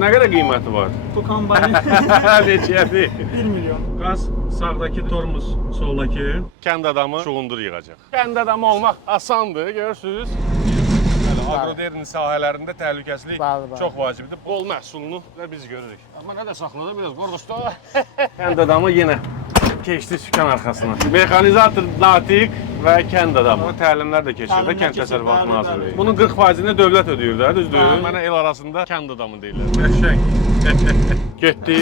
Nə qədər qiyməti var? Bu kombayın Neçədir? 1 milyon. Qaz sağdakı tormuz, soldakı. Kənd adamı çuğundur yığacaq. Kənd adamı olmaq asandır, görürsünüz. Agroderinin sahələrində təhlükəsizlik çox vacibdir. Bol məhsulunu da biz görürük. Amma nə də saxladı, biraz qorxusta. Kənd adamı yenə keçdi sükan arxasına. Mexanizator, natiq və kənd adamı. Təlimlər də keçir də Kənd Təsərrüfatı Nazirliyi. Bunun 40%-ni dövlət ödəyir də, düzdür? Mənə el arasında kənd adamı deyirlər. Qəşəng. Getdi.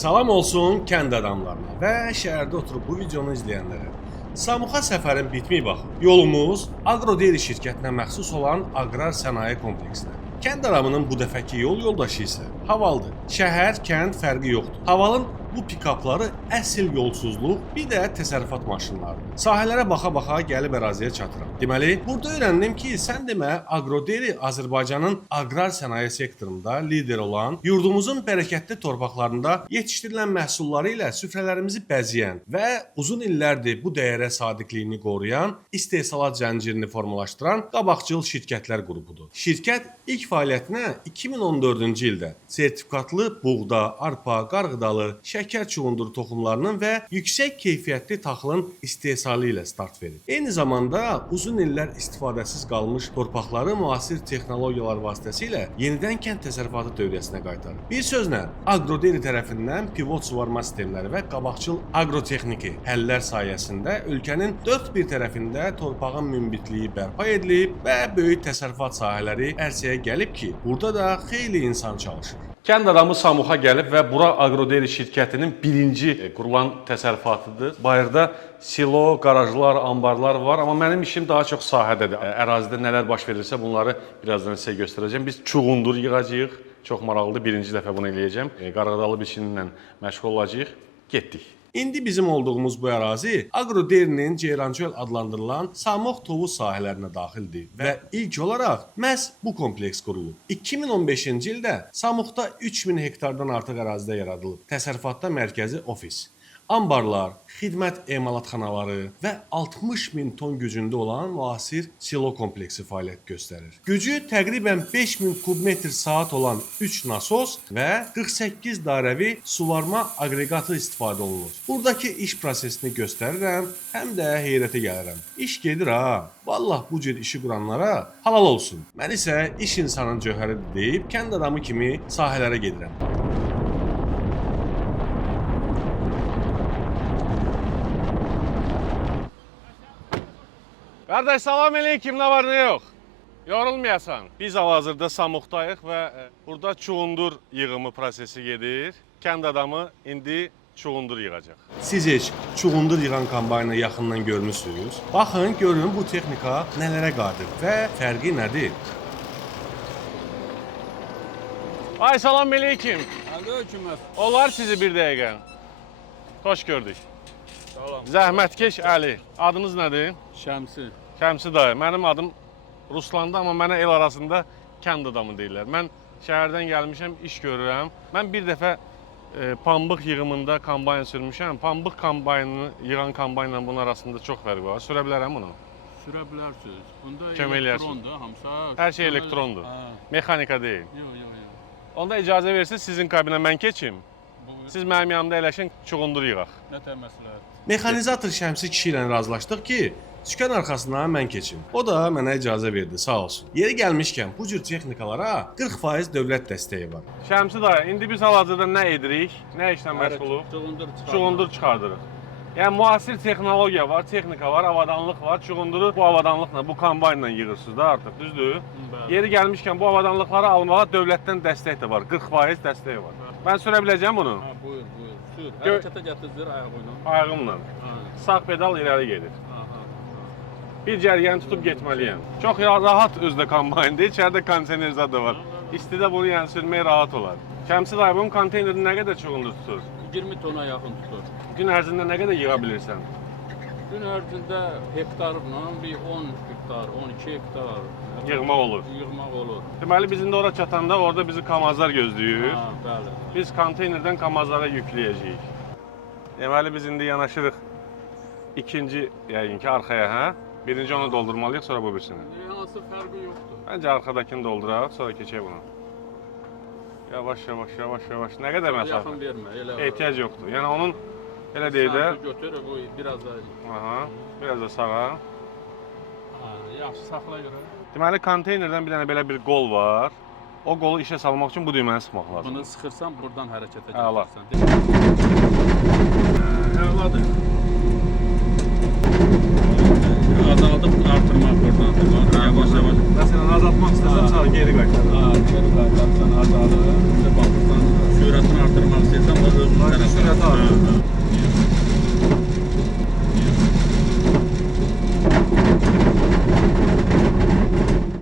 Salam olsun kənd adamlarına və şəhərdə oturub bu videonu izləyənlərə. Samuxa səfərin bitməyib baxın. Yolumuz Agroderi şirkətinə məxsus olan aqrar sənaye kompleksinə. Kənd adamının bu dəfəki yol yoldaşı isə Havaldır. Şəhər, kənd fərqi yoxdur. Havalın bu pikapları əsl yolsuzluq, bir də təsərrüfat maşınlarıdır. Sahələrə baxa-baxa gəlib əraziyə çatıram. Deməli, burada öyrəndim ki, sən demə Agroderi Azərbaycanın aqrar sənaye sektorunda lider olan, yurdumuzun bərəkətli torpaqlarında yetişdirilən məhsulları ilə süfrələrimizi bəzəyən və uzun illərdir bu dəyərə sadiqliyini qoruyan, istehsalat zəncirini formalaşdıran qabaqcıl şirkətlər qrupudur. Şirkət ilk fəaliyyətinə 2014-cü ildə sertifikatlı buğda, arpa, qarğıdalı, şəkər çuğunduru toxumlarının və yüksək keyfiyyətli taxılın istehsalı ilə start verir. Eyni zamanda uzun illər istifadəsiz qalmış torpaqları müasir texnologiyalar vasitəsilə yenidən kənd təsərrüfatı dövrəsinə qaytarır. Bir sözlə, Agroderi tərəfindən pivot suvarma sistemləri və qabaqcıl agrotexniki həllər sayəsində ölkənin dörd bir tərəfində torpağın münbitliyi bərpa edilib və böyük təsərrüfat sahələri ərsəyə gəlib ki, burada da xeyli insan çalışır. Kənd adamı Samuxa gəlib və bura Agroderi şirkətinin birinci qurulan təsərrüfatıdır. Bayırda silo, qarajlar, ambarlar var, amma mənim işim daha çox sahədədir. Ərazidə nələr baş verirsə bunları birazdan sizə göstərəcəm. Biz çuğundur yığacağıq. Çox maraqlıdır. Birinci dəfə bunu eləyəcəm. Qarğıdalı biçimlə məşğul olacağıq. Getdik. İndi bizim olduğumuz bu ərazi Agroderinin Ceyrançöl adlandırılan Samux Tovuz sahələrinə daxildir və ilk olaraq məhz bu kompleks qurulub. 2015-ci ildə Samuxda 3000 hektardan artıq ərazidə yaradılıb. Təsərrüfatda mərkəzi ofis, ambarlar, xidmət emalatxanaları və 60 min ton gücündə olan müasir silo kompleksi fəaliyyət göstərir. Gücü təqribən 5000 kubmetr saat olan 3 nasos və 48 dairəvi suvarma aqreqatı istifadə olunur. Buradakı iş prosesini göstərirəm, həm də heyrətə gəlirəm. İş gedir ha. Vallah bu cür işi quranlara halal olsun. Mən isə iş insanın cövhəridir deyib kənd adamı kimi sahələrə gedirəm. Qardaş, salam aleyküm, nə var, nə yox? Yorulmayasan. Biz hal-hazırda Samuxdayıq və burada çuğundur yığımı prosesi gedir. Kənd adamı indi çuğundur yığacaq. Siz heç çuğundur yığan kombaynı yaxından görmüsünüz? Baxın, görün bu texnika nələrə qadir və fərqi nədir? Ay, salam aleyküm. Aleyküm. Olar sizi bir dəqiqə. Xoş gördük. Salam. Zəhmətkeş Əli. Adınız nədir? Şəmsi. Şəmsi dayı. Mənim adım Ruslandı, amma mənə el arasında kənd adamı deyirlər. Mən şəhərdən gəlmişəm, iş görürəm. Mən bir dəfə pambıq yığımında kombayn sürmüşəm. Pambıq kombaynını yığan kombaynla bunun arasında çox fərq var. Sürə bilərəm bunu? Sürə bilərsiniz. Bunda Kömək elektrondur, hamısı. Hər şey elektrondur. Mexanika deyil. Yox. Onda icazə verirsiniz sizin kabinə mən keçim. Siz mənim yanımda əyləşin, çuğundur yığaq. Nətər məsləhət? Mexanizator Şəmsi kişi ilə razılaşdıq ki, sükan arxasına mən keçim. O da mənə icazə verdi, sağ olsun. Yeri gəlmişkən bu cür texnikalara 40% dövlət dəstəyi var. Şəmsi dayı, indi biz hal-hazırda nə edirik? Nə işlə məşğuluq? Çuğundur çıxardırıq. Yəni müasir texnologiya var, texnika var, avadanlıq var. Çuğunduru bu avadanlıqla, bu kombaynla yığırsınız da artıq, düzdür? Yeri gəlmişkən bu avadanlıqları almağa dövlətdən dəstək də var, 40% dəstəyi var. Mən sürə biləcəm bunu? Ha, buyur. Sür. Hərəkətə gətirdir ayağıyla. Ayağımla. Sağ pedal irəli gedir. Bir cərgəni tutub getməliyəm. Çox rahat özdə kombayndır, içəridə kondisioner zad da var. İstidə bunu yəni sürmək rahat olar. Şəmsi dayı, bunun konteyneri nə qədər çuğundur tutur? 20 tona yaxın tutur. Gün ərzində nə qədər yığa bilirsən? Gün ərzində hektarla bir 10 hektar, 12 hektar Yığmaq olur. Yığmaq olur. Deməli biz indi ora çatanda orada bizi kamazlar gözləyir. Ha, bəli. Biz konteynerdən kamazlara yükləyəcəyik. Deməli biz indi yanaşırıq ikinci yəqin ki arxaya, hə? Birinci onu doldurmalıyıq, sonra bu birisini. Hansı fərqi yoxdur. Məncə arxadakını dolduraq, sonra keçək bunu. Yavaş. Nə qədər məsafə? Yaxın vermə, elə. Ehtiyac yoxdur. Yəni onun elə deyək də. Götür, qoy biraz da. Aha, biraz da sağa. Ha, yaxşı saxla görə. Deməli konteynerdən bir dənə belə bir qol var. O qolu işə salmaq üçün bu düyməni sıxmaq lazım. Bunu sıxırsan buradan hərəkətə Əla. gəlirsən. Əladır. Azaldıb artırmaq buradan. Yavaş. Məsələn azaltmaq istəsən sağ geri qaytar. Ha, geri qaytarsan azalır. İşte baxırsan sürətini artırmaq istəyirsən bu özünün tərəfə. Sürəti artır.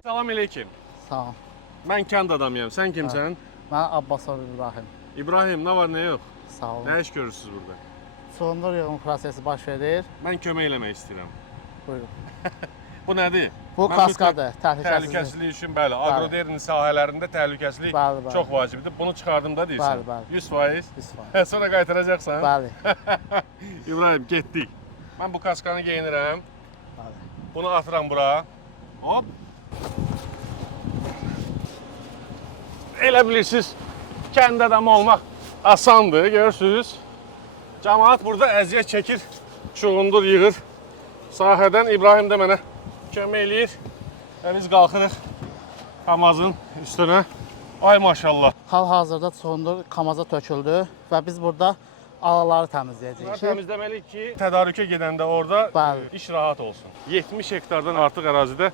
Salam əleykum. Sağ ol. Mən kənd adamıyam. Sən kimsən? Mən Abbasov İbrahim. İbrahim, nə var, nə yox? Sağ ol. Nə iş görürsünüz burada? Sondur yığım prosesi baş verir. Mən kömək eləmək istəyirəm. Buyurun. Bu nədir? Bu Mən kaskadır, təhlükəsizlik. Təhlükəsizlik üçün bəli, agroderinin sahələrində təhlükəsizlik Bəli. çox vacibdir. Bunu çıxardım da deyirsən. Bəli. 100%. İsfahan. Sonra qaytaracaqsan. Bəli. İbrahim, getdik. Mən bu kaskanı geyinirəm. Bəli. Bunu atıram bura. Hop. Elə bilirsiniz, kənd adamı olmaq asandır, görürsünüz. Cəmaət burada əziyyət çəkir, çuğundur, yığır. Sahədən İbrahim də mənə kömək eləyir. Və biz qalxırıq kamazın üstünə. Ay maşallah. Hal-hazırda sondur kamaza töküldü və biz burada alaları təmizləyəcəyik. Bunları təmizləməliyik ki, tədarükə gedəndə orada Bəli. iş rahat olsun. 70 hektardan artıq ərazidə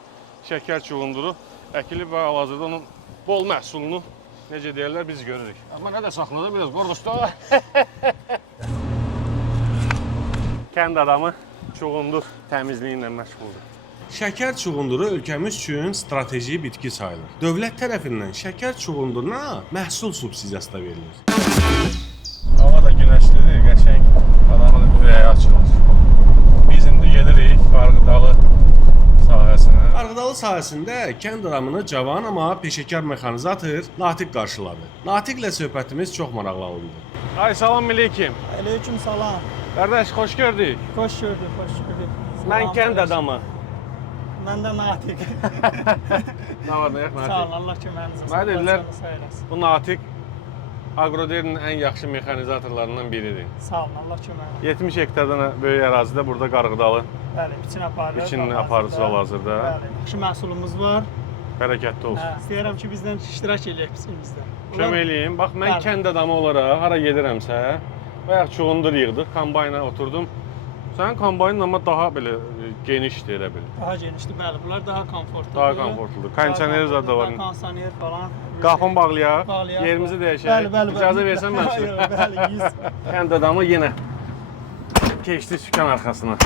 şəkər çuğunduru əkilib və hal-hazırda onun bol məhsulunu necə deyirlər biz görürük. Amma nə də saxladı, biraz qorxusta. Kənd adamı çuğundur təmizliyi ilə məşğuldur. Şəkər çuğunduru ölkəmiz üçün strateji bitki sayılır. Dövlət tərəfindən şəkər çuğunduruna məhsul subsidiyası da verilir. Hava da günəşlidir, qəşəng, adamın ürəyi açılır. Biz indi gedirik Qarğıdalı sahəsinə. Qarğıdalı sahəsində kənd adamını cavan amma peşəkar mexanizator Natiq qarşıladı. Natiqlə söhbətimiz çox maraqlı oldu. Ay salam əleykum. Aleyküm salam. Qardaş, xoş gördük. Hoş gördük, hoş gördük. Mən kənd adamı. Mən də Natiq. Nə var, nə yox, Sağ ol, Natiq? Allah köməyiniz olsun. Mənə dedilər, Sağ olasın. bu Natiq agroderinin ən yaxşı mexanizatorlarından biridir. Sağ olun, Allah köməyiniz. 70 hektardan böyük ərazidə burada Qarğıdalı Bəli, biçin aparır. biçinini aparıcı hal-hazırda. Bəli, yaxşı məhsulumuz var. Bərəkətli olsun. Hə, istəyirəm ki, bizdən iştirak eləyək biçinimizdə. Kömək eləyim. Bax, mən Bəli. kənd adamı olaraq hara gedirəmsə, bayaq çuğundur yığdıq, kombayna oturdum. Sənin kombaynın amma daha belə genişdir elə bil. Daha genişdir, bəli. Bunlar daha komfortludur. Daha komfortludur. Kondisioner zad da var. Kondisioner falan. Qapını bağlayaq, Bağlayaq. yerimizi dəyişək. Bəli. İcazə versən mən sür. Yox, bəli, 100. Kənd adamı yenə keçdi sükan arxasına.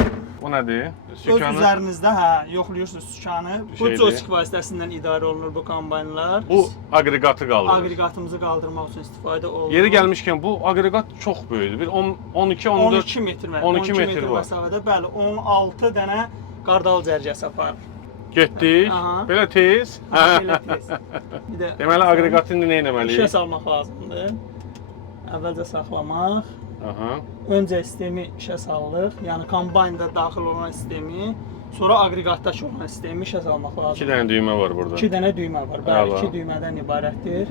Bu nədir? Öz Sükanı. üzərinizdə yoxlayırsınız sükanı. Bu Şeydir. joystick vasitəsindən idarə olunur bu kombaynlar. Bu aqreqatı qaldırır. Aqreqatımızı qaldırmaq üçün istifadə olunur. Yeri gəlmişkən bu aqreqat çox böyükdür. Bir 12 14 12 metr, 12 metr var. məsafədə, bəli, 16 dənə qardal cərgəsi aparır. getdik. Aha. Belə tez. Belə tez. Bir də Deməli aqreqatı indi nə işə etməliyik? salmaq lazımdır. Əvvəlcə saxlamaq. Aha. Öncə sistemi işə salırıq. Yəni kombaynda daxil olan sistemi, sonra aqreqatdakı olan sistemi işə salmaq 2 lazımdır. dənə düymə var burada. 2 dənə düymə var. Bəli, Əla. 2 düymədən ibarətdir.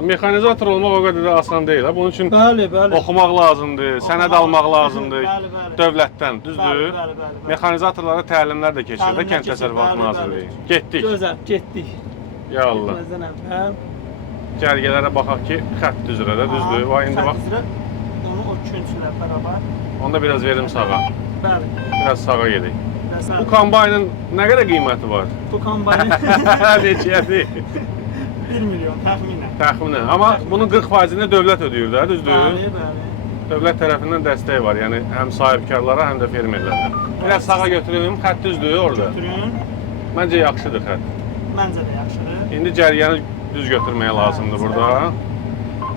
Mexanizator olmaq o qədər də asan deyil. Ha. Bunun üçün Bəli. oxumaq lazımdır, sənəd almaq lazımdır. Bəli. Dövlətdən, düzdür? Bəli. Mexanizatorlara təlimlər də keçir də Təlimlər Kənd keçir, Təsərrüfatı bəli, Nazirliyi. bəli. Getdik. Gözəl, getdik. Ya Allah. Getməzdən əvvəl. Cərgələrə baxaq ki, xətt üzrə də düzdür. Va indi bax. Onu o künclə bərabər. Onda biraz verim sağa. Bəli. Biraz sağa gedək. Bəs Bu kombaynın nə qədər qiyməti var? bu kombayn Neçədir? 1 milyon təxminən. Təxminən. Amma bunun 40%-ni dövlət ödəyir də, düzdür? Bəli. Dövlət tərəfindən dəstək var. Yəni həm sahibkarlara, həm də fermerlərə. Biraz sağa götürüm, xətt düzdür orada. Götürün. Məncə yaxşıdır xətt. Məncə də yaxşıdır. İndi cərgəni düz götürməyə lazımdır burada.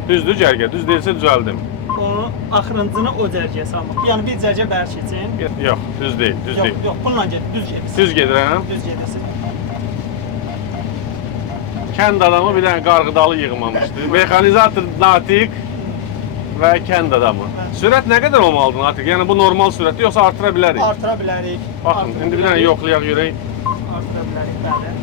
Düzdür cərgə, düz deyilsə düzəldim. Onu axırıncını o cərgəyə salmaq. Yəni bir cərgə bər keçin. Yox, düz deyil, düz deyil. Yox, bununla get, düz gedirsən. Düz gedirəm. Düz gedirsən. Kənd adamı bir dənə qarğıdalı yığmamışdı. Mexanizator Natiq və kənd adamı. Sürət nə qədər olmalıdır Natiq? Yəni bu normal sürətdir, yoxsa artıra bilərik? Artıra bilərik. Baxın, indi bir dənə yoxlayaq görək. Artıra bilərik, bəli.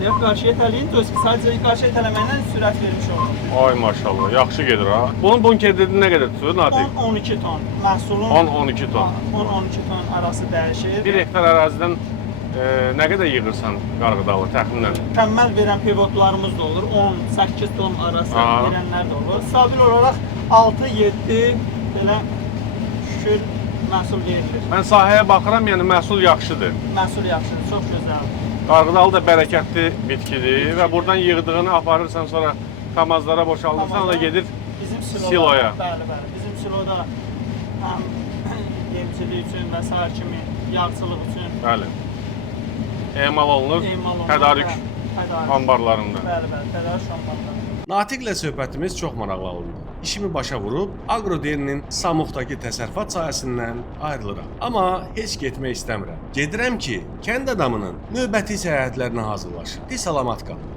itələyək, qarşıya itələyin. Düz ki, sadəcə qarşıya itələməklə sürət vermiş olur. Ay maşallah, yaxşı gedir ha. Bunun bunker dediyin nə qədər tutur Natiq? 10-12 ton. Məhsulun 10-12 ton. 10-12 ton arası dəyişir. 1 hektar ərazidən nə qədər yığırsan qarğıdalı təxminən? Mükəmməl verən pivotlarımız da olur. 10-8 ton arası Aha. verənlər də olur. Stabil olaraq 6-7 belə şükür məhsul verilir. Mən sahəyə baxıram, yəni məhsul yaxşıdır. Məhsul yaxşıdır, çox gözəldir. Qarğıdalı da bərəkətli bitkidir və buradan yığdığını aparırsan sonra kamazlara boşaldırsan, o da gedir Bizim siloya. Bəli, bəli. Bizim siloda həm yemçilik üçün və sair kimi yağçılıq üçün Bəli. Emal olunur, emal olunur. tədarük Tədarük. anbarlarında. Bəli, bəli, tədarük anbarlarında. Natiqlə söhbətimiz çox maraqlı oldu. İşimi başa vurub Agroderinin Samuqdakı təsərrüfat sahəsindən ayrılıram. Amma heç getmək istəmirəm. Gedirəm ki, kənd adamının növbəti səyahətlərinə hazırlaşım. Salamat qalın.